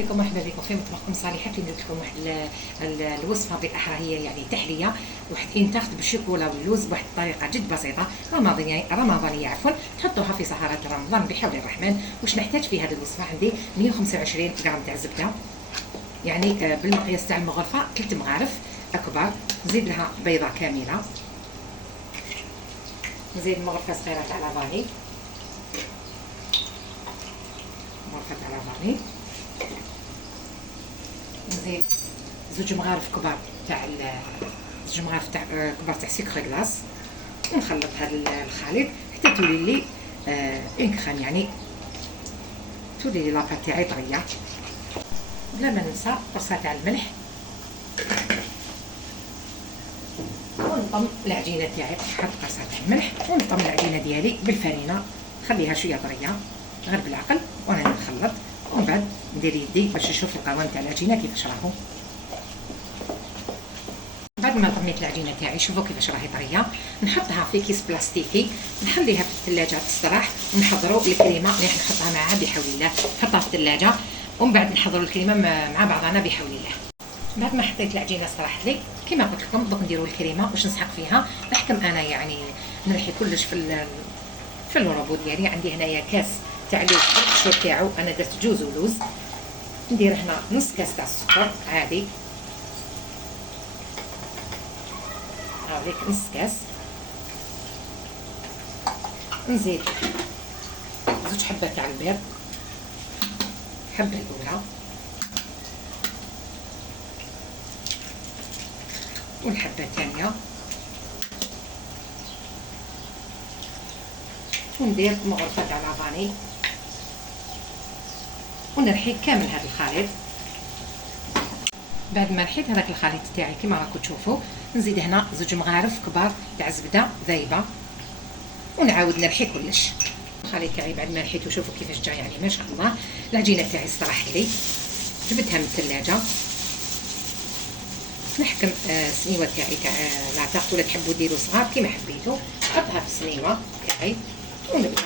مرحبا بكم مرحبا بكم في مطبخكم صالحه. كي ندير لكم واحد الوصفه بالاحرى، هي يعني تحليه واحد انتاخت بالشوكولا واللوز بواحد الطريقه جد بسيطه رمضانيه عفوا. تحطوها في سهرات رمضان بحول الرحمن. واش نحتاج في هذه الوصفه؟ عندي 125 غرام تاع الزبده، يعني بالمقياس تاع المغرفه 3 مغارف كبار. نزيد لها بيضه كامله، نزيد مغرفه صغيره تاع لافاني، مغرفه تاع لافاني، نزيد زوج مغارف كبار تاع كبار تاع سكر كلاص، ونخلط هذا الخليط حتى تولي لي اون كريم، يعني تولي لي لاباط تاعي طريه. بلا ما ننسى قرصه تاع الملح، ونطم العجينه تاعي. نحط قرصه تاع الملح ونطم العجينه ديالي بالفرينه، نخليها شويه طريه غير بالعقل وانا نخلط. ومن بعد ندير يدي باش نشوف القوام تاع العجينه كيفاش راهو. بعد ما طميت العجينه تاعي شوفوا كيفاش راهي طريه، نحطها في كيس بلاستيكي نخليها في الثلاجه تستراح، ونحضروا الكريمه اللي راح نحطها معها بحول الله. نحطها في الثلاجه ومن بعد نحضروا الكريمه مع بعضنا بحول الله. بعد ما حطيت العجينه استراحت لي كما قلت لكم، دوك نديروا الكريمه واش نسحق فيها. نحكم انا يعني نرحي كلش في الروبو ديالي. عندي هنايا كاس تاع لوز الشرب تاعو، انا درت جوز ولوز. ندير هنا نص كاس تاع السكر عادي، هاوليك نص كاس. نزيد زوج حبات تاع البيض، حبه الاولى والحبه الثانيه، وندير مغرفه تاع لافاني، ونرحي كامل هذا الخليط. بعد ما رحيت هذاك الخليط تاعي كما راكم تشوفوا، نزيد هنا زوج مغارف كبار تاع زبده ذايبه، ونعاود نرحي كلش. الخليط تاعي بعد ما رحيته شوفوا كيفاش جا، يعني ما شاء الله. العجينه تاعي استراحت لي، جبتها من الثلاجه. نحكم السنيوه تاعي تاع لاطاق، ولا تحبوا ديروا صغار كما حبيتوا. نحطها في السنيوه تاعي ونبدا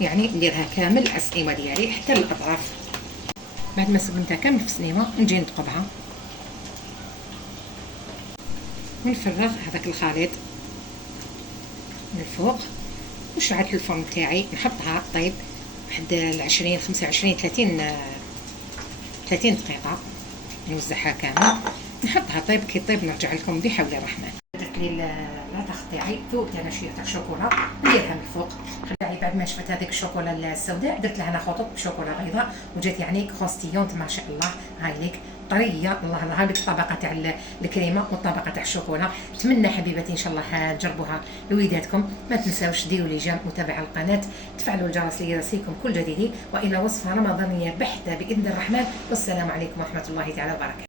يعني نديرها كامل على السنيوه ديالي حتى الاطراف. بعد ما سبنتها كامل في السنيوه نجي نثقبها ونفرغ هذاك الخليط من الفوق. وشعلت الفرن تاعي نحطها طيب واحد 20 25 30 دقيقه. نوزعها كامل نحطها طيب. كي طيب نرجع لكم بحول الرحمن. درت لي لاطاخ تاعي ذوبت انا شويه تاع الشوكولا نديرها من الفوق. بعد ما شفت هذيك الشوكولا السوداء درت لها انا خطوط بشوكولا بيضاء، وجات يعني كروستيونت ما شاء الله. هاي ليك طريه الله الله. هذيك الطبقه تاع الكريمه والطبقه تاع الشوكولا. نتمنى حبيباتي ان شاء الله تجربوها لوليداتكم. ما تنساوش ديروا لي جيم، متابعه القناه، تفعلوا الجرس ليصلكم كل جديد، والى وصفه رمضانيه بحته باذن الرحمن. والسلام عليكم ورحمه الله تعالى وبركاته.